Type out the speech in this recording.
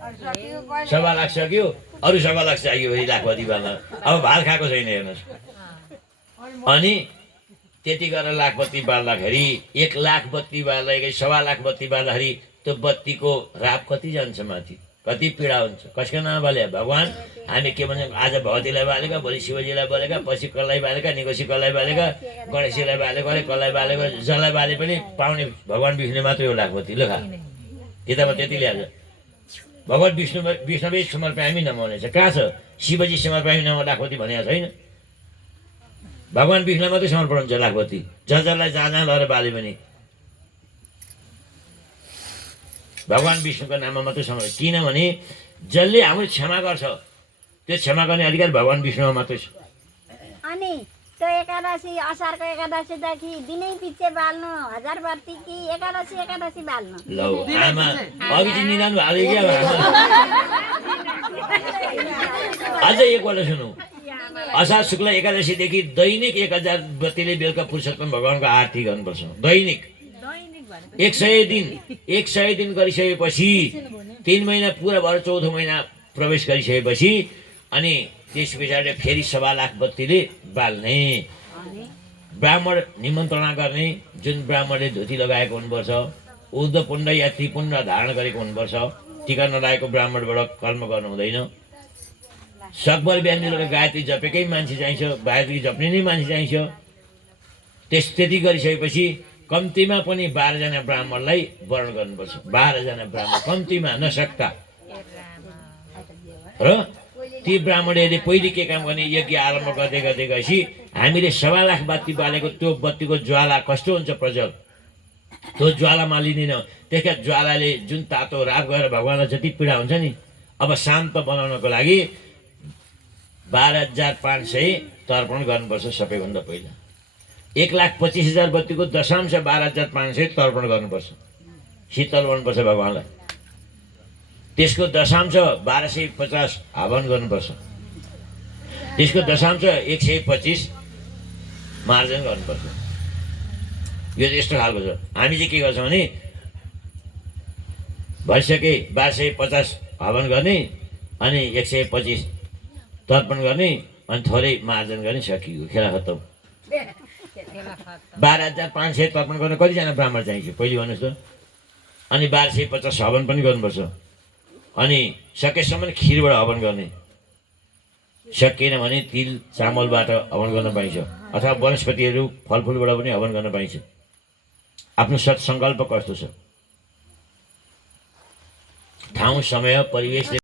सभा लाख सक्यो, अरू सभा लाख चाहियो फेरि लाखपति बाल्न। अब भात खाएको छैन हेर्नुहोस्। अनि त्यति गरेर लाखपति बाल्दाखेरि 1 लाख बत्ती बाल्दाखेरि 1.25 लाख बत्ती बाल्दाखेरि त्यो बत्तीको राप कति जान्छ माथि, कति पीडा हुन्छ। कसको नाम बाले भगवान्। हामी के भन्छौँ, आज भगवतीलाई बालेका, भोलि शिवजीलाई बालेका, पछि कसलाई बालेका, निकोसी कसलाई बालेका, गणेशजीलाई बालेको, अरे कसलाई बालेको, जसलाई बाले पनि पाउने भगवान् विष्णु मात्रै हो लाखपति। ल खा किताबमा त्यति ल्याएको भगवान् विष्णुमै समर्पयामी नमः भनेछ। कहाँ छ शिवजी समर्पयामी नमः लाखपति भनेको छैन। भगवान् विष्णुलाई मात्रै समर्पण हुन्छ लाखपति। जसलाई जहाँ जहाँ लगेर बाले पनि भगवान् विष्णुको नाममा मात्रै समर्पण। किनभने जसले हाम्रो क्षमा गर्छ त्यो क्षमा गर्ने अधिकार भगवान् विष्णुमा मात्रै छ। अनि त्यो एकादशी असारको एकादशीदेखि दिनै पछि बाल्नु 1000 बत्ती कि एकादशी बाल्नु। लौ आमा अघि चाहिँ निदान भाले क्या अझै एकपल्ट सुनौ। असार शुक्ल एकादशीदेखि दैनिक 1000 बत्तीले बेलुका पुरुषोत्तम भगवान्को आरती गर्नुपर्छ। दैनिक 100 दिन गरिसकेपछि 3 महिना पुरा भएर 14औं महिना प्रवेश गरिसकेपछि अनि त्यस पछाडि फेरि 1.25 लाख बत्तीले बाल्ने। ब्राह्मण निमन्त्रणा गर्ने, जुन ब्राह्मणले धोती लगाएको हुनुपर्छ, ऊर्ध्वपुण्ड या त्रिपुण्ड धारण गरेको हुनुपर्छ। टीका नलागेको ब्राह्मणबाट कर्म गर्नु हुँदैन। सकभर बिहान बेलुका गायत्री जपेकै मान्छे चाहिन्छ, गायत्री जप्ने नै मान्छे चाहिन्छ। त्यति गरिसकेपछि कम्तीमा पनि 12 जना ब्राह्मणलाई वर्ण गर्नुपर्छ। 12 जना ब्राह्मण कम्तीमा नसक्ता। र ती ब्राह्मणहरूले पहिले के काम गर्ने, यज्ञ आरम्भ गर्दै गर्दै गएपछि हामीले 1.25 लाख बत्ती बालेको त्यो बत्तीको ज्वाला कस्तो हुन्छ प्रज्वल, त्यो ज्वाला मालिँदैन। त्यसका ज्वालाले जुन तातो राप गरेर भगवान्लाई जति पीडा हुन्छ नि, अब शान्त बनाउनको लागि 12,500 तर्पण गर्नुपर्छ। सबैभन्दा पहिला 1,25,000 बत्तीको दशांश 12,500 तर्पण गर्नुपर्छ, शीतल बनाउनुपर्छ भगवान्लाई। त्यसको दशांश 1250 हवन गर्नुपर्छ। त्यसको दशांश 125 मार्जन गर्नुपर्छ। यो यस्तो खालको छ। हामी चाहिँ के गर्छौँ भने भइसके 1250 हवन गर्ने अनि 125 तर्पण गर्ने अनि थोरै मार्जन गर्ने, सकियो, खेला खत्तम। 12,500 तर्पण गर्न कतिजना ब्राह्मण चाहिन्छ पहिले भन्नुहोस् त। अनि 1250 हवन पनि गर्नुपर्छ। अनि सकेसम्म खिरबाट हवन गर्ने, सकिएन भने तिल चामलबाट हवन गर्न पाइन्छ, अथवा वनस्पतिहरू फलफुलबाट पनि हवन गर्न पाइन्छ। आफ्नो सत्सङ्कल्प कस्तो छ, ठाउँ समय परिवेशले